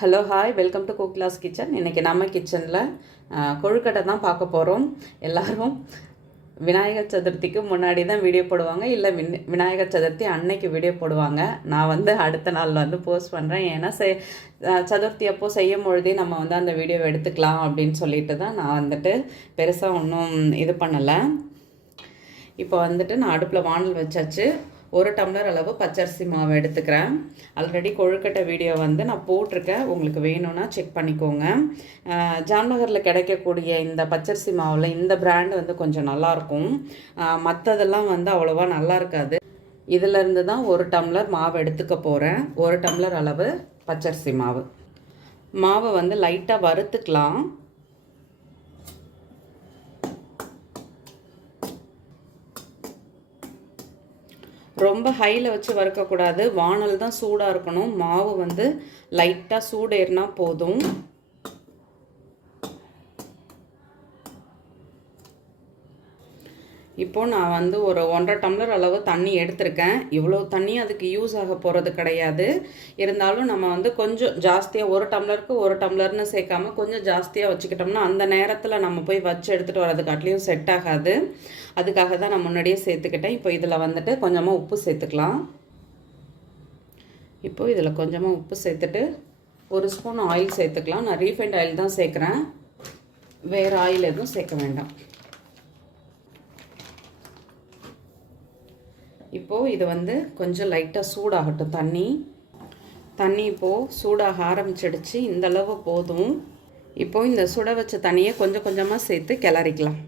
Hello hi welcome to Kokila's kitchen. இன்றைக்கி நம்ம கிச்சனில் கொழுக்கட்டை தான் பார்க்க போகிறோம். எல்லோரும் விநாயகர் சதுர்த்திக்கு முன்னாடி தான் வீடியோ போடுவாங்க, இல்லை விநாயகர் சதுர்த்தி அன்னைக்கு வீடியோ போடுவாங்க. நான் அடுத்த நாள் போஸ்ட் பண்ணுறேன். ஏன்னா சதுர்த்தி அப்போது செய்யும் பொழுதே நம்ம அந்த வீடியோவை எடுத்துக்கலாம் அப்படின்னு சொல்லிட்டு தான் நான் பெருசாக ஒன்றும் இது பண்ணலை. இப்போ நான் அடுப்பில் வானல் வச்சாச்சு. 1 டம்ளர் அளவு பச்சரிசி மாவு எடுத்துக்கிறேன். ஆல்ரெடி கொழுக்கட்டை வீடியோ நான் போட்டிருக்கேன், உங்களுக்கு வேணும்னா செக் பண்ணிக்கோங்க. ஜாம்நகரில் கிடைக்கக்கூடிய இந்த பச்சரிசி மாவில் இந்த பிராண்டு கொஞ்சம் நல்லாயிருக்கும். மற்றதெல்லாம் அவ்வளோவா நல்லா இருக்காது. இதிலேருந்து தான் 1 டம்ளர் மாவு எடுத்துக்க போகிறேன். 1 டம்ளர் அளவு பச்சரிசி மாவை லைட்டாக வறுத்துக்கலாம். ரொம்ப ஹையில் வச்சு வறுக்கக்கூடாது, வானல் தான் சூடாக இருக்கணும். மாவு லைட்டாக சூடு ஏறினா போதும். இப்போது நான் ஒரு 1.5 டம்ளர் அளவு தண்ணி எடுத்திருக்கேன். இவ்வளோ தண்ணி அதுக்கு யூஸ் ஆக போகிறது கிடையாது. இருந்தாலும் நம்ம கொஞ்சம் ஜாஸ்தியாக 1 டம்ளருக்கு 1 டம்ளர்னு சேர்க்காம கொஞ்சம் ஜாஸ்தியாக வச்சுக்கிட்டோம்னா அந்த நேரத்தில் நம்ம போய் வச்சு எடுத்துகிட்டு வரதுக்கு அட்லீஸ்ட் செட் ஆகாது. அதுக்காக தான் நான் முன்னாடியே சேர்த்துக்கிட்டேன். இப்போ இதில் கொஞ்சமாக உப்பு சேர்த்துக்கலாம். இப்போது இதில் கொஞ்சமாக உப்பு சேர்த்துட்டு 1 ஸ்பூன் ஆயில் சேர்த்துக்கலாம். நான் ரீஃபைண்ட் ஆயில் தான் சேர்க்குறேன், வேறு ஆயில் எதுவும் சேர்க்க வேண்டாம். இப்போது இது கொஞ்சம் லைட்டாக சூடாகட்டும். தண்ணி இப்போது சூடாக ஆரம்பிச்சிடுச்சு. இந்தளவு போதும். இப்போது இந்த சுட வச்ச தண்ணியை கொஞ்சம் கொஞ்சமாக சேர்த்து கிளறிக்கலாம்.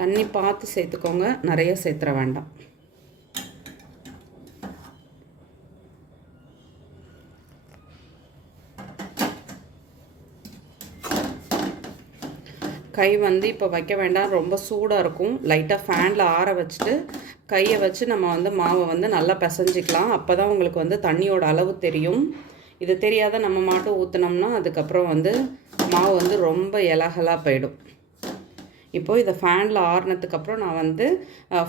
தண்ணி பார்த்து சேர்த்துக்கோங்க, நிறைய சேர்த்துற வேண்டாம். கை இப்போ வைக்க வேண்டாம், ரொம்ப சூடாக இருக்கும். லைட்டாக ஃபேனில் ஆற வச்சுட்டு கையை வச்சு நம்ம மாவை நல்லா பிசைஞ்சிக்கலாம். அப்போ தான் உங்களுக்கு தண்ணியோட அளவு தெரியும். இது தெரியாத நம்ம மாட்டும் ஊற்றினோம்னா அதுக்கப்புறம் மாவு ரொம்ப இலகலாக போயிடும். இப்போது இதை ஃபேனில் ஆறுனதுக்கப்புறம் நான்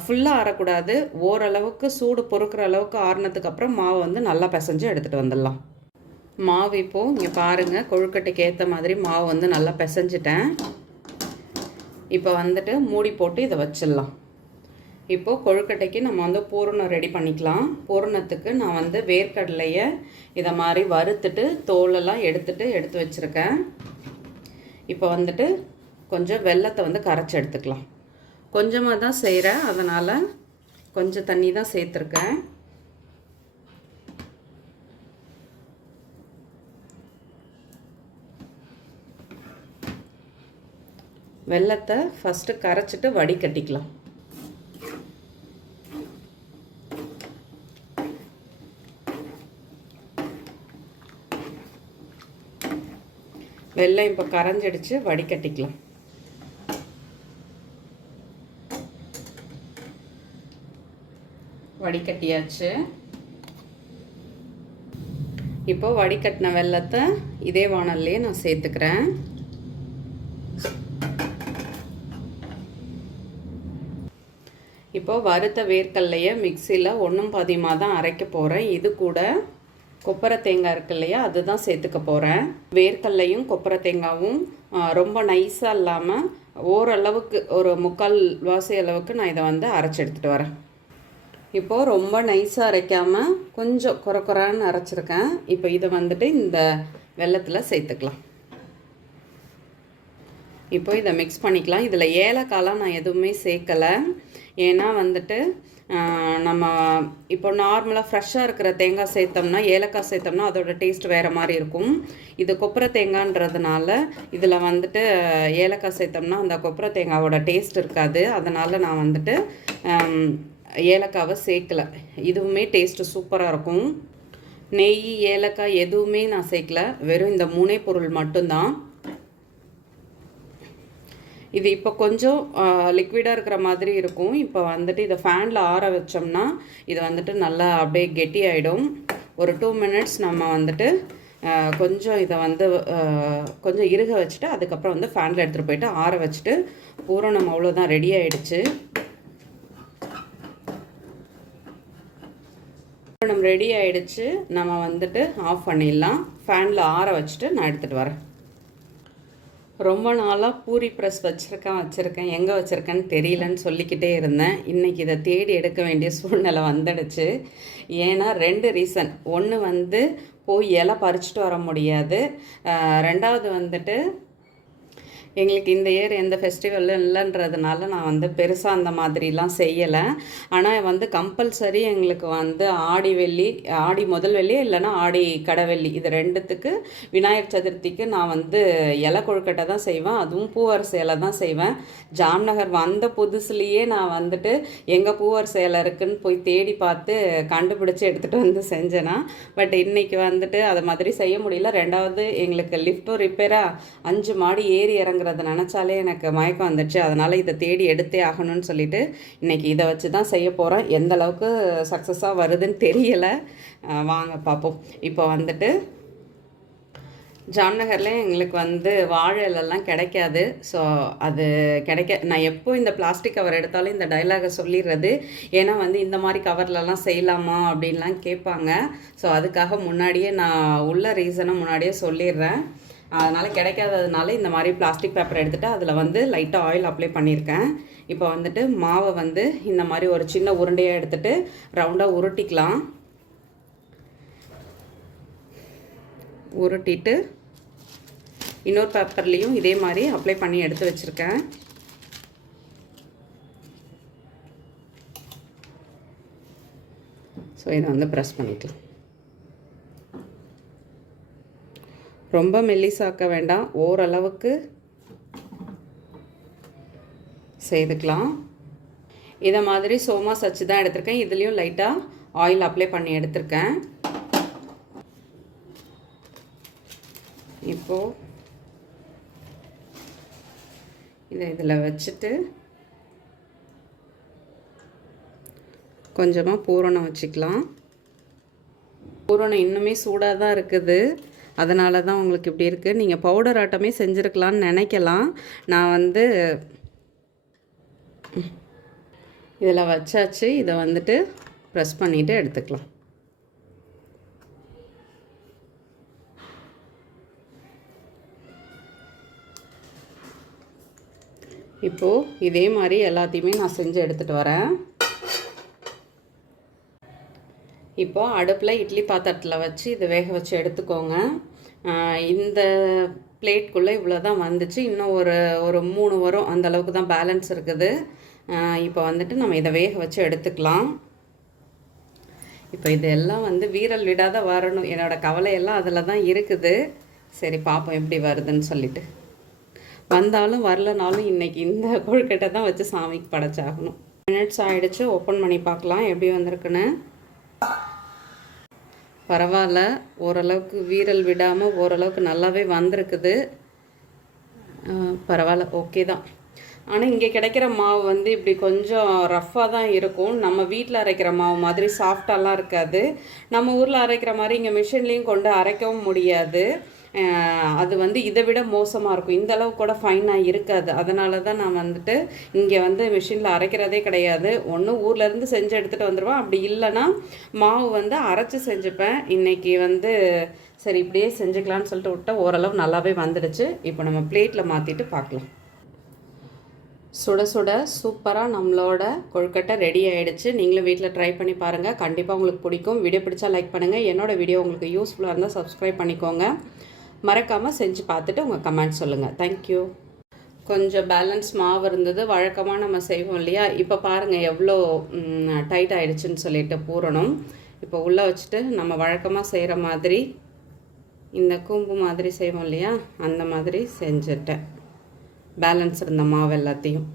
ஃபுல்லாக ஆறக்கூடாது, ஓரளவுக்கு சூடு பொறுக்கிற அளவுக்கு ஆறுனதுக்கப்புறம் மாவை நல்லா பிசைஞ்சு எடுத்துகிட்டு வந்துடலாம். மாவு இப்போது இங்கே பாருங்கள், கொழுக்கட்டைக்கு ஏற்ற மாதிரி மாவு நல்லா பிசைஞ்சிட்டேன். இப்போ மூடி போட்டு இதை வச்சிடலாம். இப்போது கொழுக்கட்டைக்கு நம்ம பூரணம் ரெடி பண்ணிக்கலாம். பூரணத்துக்கு நான் வேர்க்கடலையை இதை மாதிரி வறுத்துட்டு தோலெல்லாம் எடுத்து வச்சுருக்கேன். இப்போ கொஞ்சம் வெல்லத்தை கரைச்சி எடுத்துக்கலாம். கொஞ்சமாக தான் செய்கிறேன், அதனால் கொஞ்சம் தண்ணி தான் சேர்த்துருக்கேன். வெல்லத்தை ஃபஸ்ட்டு கரைச்சிட்டு வடிகட்டிக்கலாம். வெல்லம் இப்போ கரைஞ்சிடுச்சு, வடிகட்டிக்கலாம். வடிகட்டியாச்சு. இப்போ வடிகட்டின வெல்லத்தை இதே வானல்லையே நான் சேர்த்துக்கிறேன். இப்போ வறுத்த வேர்க்கடலையை மிக்சியில் 1 பாதியமாக தான் அரைக்க போகிறேன். இது கூட கொப்பரை தேங்காய் இருக்கு இல்லையா, அதுதான் சேர்த்துக்க போகிறேன். வேர்க்கடலையும் கொப்பரை தேங்காயும் ரொம்ப நைஸாக இல்லாமல் ஓரளவுக்கு ஒரு 3/4 வாசி அளவுக்கு நான் இதை அரைச்சி எடுத்துகிட்டு வரேன். இப்போது ரொம்ப நைஸாக அரைக்காமல் கொஞ்சம் குறைன்னு அரைச்சிருக்கேன். இப்போ இதை இந்த வெல்லத்தில் சேர்த்துக்கலாம். இப்போ இதை மிக்ஸ் பண்ணிக்கலாம். இதில் ஏலக்காய்லாம் நான் எதுவுமே சேர்க்கலை. ஏன்னா நம்ம இப்போ நார்மலாக ஃப்ரெஷ்ஷாக இருக்கிற தேங்காய் சேர்த்தோம்னா, ஏலக்காய் சேர்த்தோம்னா அதோட டேஸ்ட் வேறு மாதிரி இருக்கும். இது கொப்பரை தேங்காய்ன்றதுனால இதில் ஏலக்காய் சேர்த்தோம்னா அந்த கொப்பரை தேங்காயோட டேஸ்ட் இருக்காது. அதனால் நான் ஏலக்காவை சேர்க்கலை. இதுவுமே டேஸ்ட்டு சூப்பராக இருக்கும். நெய், ஏலக்காய் எதுவுமே நான் சேர்க்கல, வெறும் இந்த 3 பொருள் மட்டும்தான். இது இப்போ கொஞ்சம் லிக்விடாக இருக்கிற மாதிரி இருக்கும். இப்போ இதை ஃபேனில் ஆற வச்சோம்னா இது நல்லா அப்படியே கெட்டி ஆகிடும். ஒரு 2 மினிட்ஸ் நம்ம கொஞ்சம் இதை வந்து கொஞ்சம் இறுக வச்சுட்டு அதுக்கப்புறம் வந்து ஃபேனில் எடுத்துகிட்டு போயிட்டு ஆற வச்சுட்டு பூரணம் அவ்வளோதான் ரெடி ஆகிடுச்சு. பூரணம் ரெடி ஆகிடுச்சு. நம்ம வந்துட்டு ஆஃப் பண்ணிடலாம். ஃபேனில் ஆற வச்சுட்டு நான் எடுத்துகிட்டு வரேன். ரொம்ப நாளாக பூரி ப்ரெஸ் வச்சுருக்கேன் எங்கே வச்சுருக்கேன்னு தெரியலன்னு சொல்லிக்கிட்டே இருந்தேன். இன்றைக்கி இதை தேடி எடுக்க வேண்டிய சூழ்நிலை வந்துடுச்சு. ஏன்னா 2 ரீசன். ஒன்று வந்து போய் இலை பறிச்சுட்டு வர முடியாது. 2வது வந்துட்டு எங்களுக்கு இந்த இயர் எந்த ஃபெஸ்டிவலும் இல்லைன்றதுனால நான் வந்து பெருசாக அந்த மாதிரிலாம் செய்யலை. ஆனால் வந்து கம்பல்சரி எங்களுக்கு வந்து ஆடி முதல் வெள்ளி இல்லைன்னா ஆடி கடைவெள்ளி இது 2த்துக்கு விநாயகர் சதுர்த்திக்கு நான் வந்து இலை கொழுக்கட்டை தான் செய்வேன். அதுவும் பூவரசு இலை தான் செய்வேன். ஜாம்நகர் வந்த புதுசுலேயே நான் வந்துட்டு எங்கே பூவரசு இலை இருக்குன்னு போய் தேடி பார்த்து கண்டுபிடிச்சி எடுத்துகிட்டு வந்து செஞ்சேன்னா. பட் இன்றைக்கி வந்துட்டு அதை மாதிரி செய்ய முடியல. 2வது எங்களுக்கு லிஃப்ட்டும் ரிப்பேராக 5 மாடி ஏறி இறங்குறத நினச்சாலே எனக்கு மயக்கம் வந்துடுச்சு. அதனால் இதை தேடி எடுத்தே ஆகணும்னு சொல்லிட்டு இன்றைக்கி இதை வச்சு தான் செய்ய போகிறேன். எந்த அளவுக்கு சக்ஸஸாக வருதுன்னு தெரியலை. வாங்க பார்ப்போம். இப்போ வந்துட்டு ஜாம்நகரில் எங்களுக்கு வந்து வாழை இலெல்லாம் கிடைக்காது. ஸோ அது நான் எப்போ இந்த பிளாஸ்டிக் கவர் எடுத்தாலும் இந்த டைலாகை சொல்லிடுறது. ஏன்னா வந்து இந்த மாதிரி கவர்லலாம் செய்யலாமா அப்படின்லாம் கேட்பாங்க. ஸோ அதுக்காக முன்னாடியே நான் உள்ள ரீசனை முன்னாடியே சொல்லிடுறேன். அதனால் கிடைக்காததுனால இந்த மாதிரி பிளாஸ்டிக் பேப்பர் எடுத்துகிட்டு அதில் வந்து லைட்டாக ஆயில் அப்ளை பண்ணியிருக்கேன். இப்போ வந்துட்டு மாவை வந்து இந்த மாதிரி ஒரு சின்ன உருண்டையாக எடுத்துகிட்டு ரவுண்டாக உருட்டிக்கலாம். உருட்டிட்டு இன்னொரு பேப்பர்லேயும் இதே மாதிரி அப்ளை பண்ணி எடுத்து வச்சுருக்கேன். ஸோ இதை வந்து ப்ரெஸ் பண்ணிக்கலாம். ரொம்ப மெல்லிசாக்க வேண்டாம், ஓரளவுக்கு செய்துக்கலாம். இதை மாதிரி சோமா சச்சு தான் எடுத்திருக்கேன். இதுலேயும் லைட்டாக ஆயில் அப்ளை பண்ணி எடுத்திருக்கேன். இப்போது இதை இதில் வச்சுட்டு கொஞ்சமாக பூரணம் வச்சுக்கலாம். பூரணம் இன்னுமே சூடாக தான் இருக்குது. அதனால தான் உங்களுக்கு இப்படி இருக்குது. நீங்கள் பவுடர் ஆட்டமே செஞ்சுருக்கலான்னு நினைக்கலாம். நான் வந்து இதில் வச்சாச்சு. இதை வந்துட்டு ப்ரெஸ் பண்ணிவிட்டு எடுத்துக்கலாம். இப்போது இதே மாதிரி எல்லாத்தையுமே நான் செஞ்சு எடுத்துகிட்டு வரேன். இப்போது அடுப்பில் இட்லி பாத்திரத்தில் வச்சு இதை வேக வச்சு எடுத்துக்கோங்க. இந்த பிளேட்குள்ளே இவ்வளோ தான் வந்துச்சு. இன்னும் ஒரு 3 வரும். அந்தளவுக்கு தான் பேலன்ஸ் இருக்குது. இப்போ வந்துட்டு நம்ம இதை வேக வச்சு எடுத்துக்கலாம். இப்போ இதெல்லாம் வந்து வீரல் விடாத வரணும். என்னோடய கவலையெல்லாம் அதில் தான் இருக்குது. சரி பார்ப்போம் எப்படி வருதுன்னு சொல்லிட்டு. வந்தாலும் வரலனாலும் இன்றைக்கி இந்த கொழுக்கட்டை தான் வச்சு சாமிக்கு படைச்சாகணும். மினிட்ஸ் ஆகிடுச்சு. ஓப்பன் பண்ணி பார்க்கலாம் எப்படி வந்திருக்குன்னு. பரவாயில்ல, ஓரளவுக்கு வீரல் விடாமல் ஓரளவுக்கு நல்லாவே வந்திருக்குது. பரவாயில்ல, ஓகே தான். ஆனால் இங்கே கிடைக்கிற மாவு வந்து இப்படி கொஞ்சம் ரஃப்பாக தான் இருக்கும். நம்ம வீட்டில் அரைக்கிற மாவு மாதிரி சாஃப்டாலாம் இருக்காது. நம்ம ஊரில் அரைக்கிற மாதிரி இங்கே மிஷின்லேயும் கொண்டு அரைக்கவும் முடியாது. அது வந்து இதை விட மோசமாக இருக்கும். இந்த அளவுக்கு கூட ஃபைனாக இருக்காது. அதனால தான் நான் வந்துட்டு இங்கே வந்து மிஷினில் அரைக்கிறதே கிடையாது. ஒன்று ஊர்லேருந்து செஞ்சு எடுத்துகிட்டு வந்துடுவேன். அப்படி இல்லைன்னா மாவு வந்து அரைச்சி செஞ்சுப்பேன். இன்றைக்கி வந்து சரி இப்படியே செஞ்சுக்கலான்னு சொல்லிட்டு விட்டால் ஓரளவு நல்லாவே வந்துடுச்சு. இப்போ நம்ம பிளேட்டில் மாற்றிட்டு பார்க்கலாம். சுட சுட சூப்பராக நம்மளோட கொழுக்கட்டை ரெடி ஆகிடுச்சு. நீங்களும் வீட்டில் ட்ரை பண்ணி பாருங்கள். கண்டிப்பாக உங்களுக்கு பிடிக்கும். வீடியோ பிடிச்சா லைக் பண்ணுங்கள். என்னோடய வீடியோ உங்களுக்கு யூஸ்ஃபுல்லாக இருந்தால் சப்ஸ்கிரைப் பண்ணிக்கோங்க. மறக்காமல் செஞ்சு பார்த்துட்டு உங்கள் கமெண்ட் சொல்லுங்கள். தேங்க்யூ. கொஞ்சம் பேலன்ஸ் மாவு இருந்தது. வழக்கமாக நம்ம செய்வோம் இல்லையா? இப்போ பாருங்கள் எவ்வளோ டைட் ஆகிடுச்சுன்னு சொல்லிட்டு பூரணம். இப்போ உள்ளே வச்சுட்டு நம்ம வழக்கமாக செய்கிற மாதிரி இந்த கூம்பு மாதிரி செய்வோம் இல்லையா, அந்த மாதிரி செஞ்சுட்டேன். பேலன்ஸ் இருந்த மாவு எல்லாத்தையும்